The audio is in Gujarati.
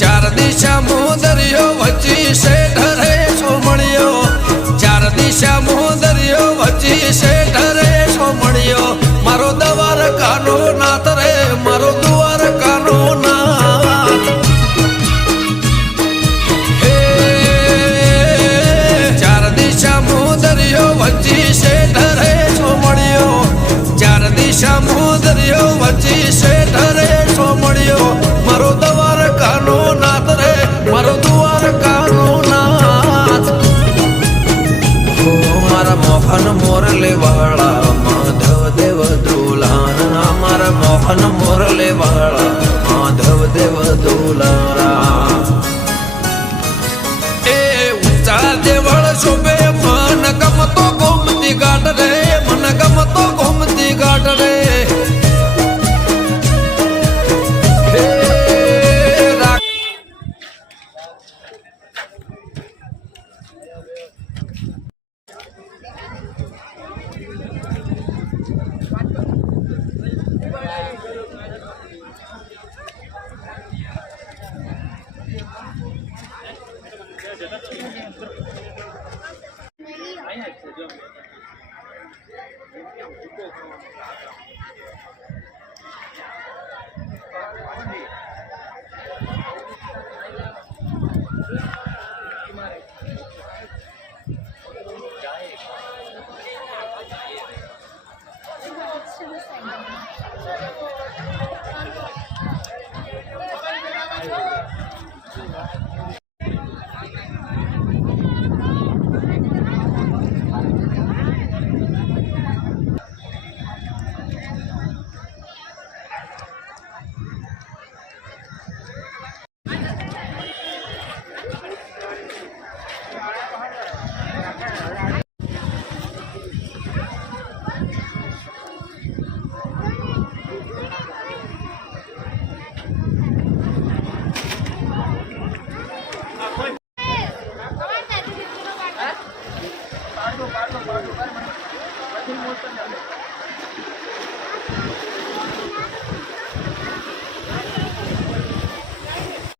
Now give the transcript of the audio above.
ચાર દિશા મોદરિયો વચ્ચી શેઠ રે સોમણિયો ચાર દિશા મોદરિયો વચ્ચી શેઠ રે સોમણિયો મારો દવાર કાનો નાથ રે મારો દુવાર કાનો નાથ હે ચાર દિશા મોદરિયો વચ્ચી શેઠ રે સોમણિયો ચાર દિશા મોદરિયો વચ્ચી શેઠ રે સોમણિયો મારો દવાર કાનો નાથ રે મારો દુવાર કાનો નાથ મારા મોહન મોરલે વાળા માધવ દેવ દુલારા મારા મોહન મોરલે વાળા માધવ દેવ દુલારા એ ઊંચા દેવળ શોભે મન ગમતો ગોમતી ઘાટ રે મન ગમતો ગોમતી ઘાટ રે Thank you.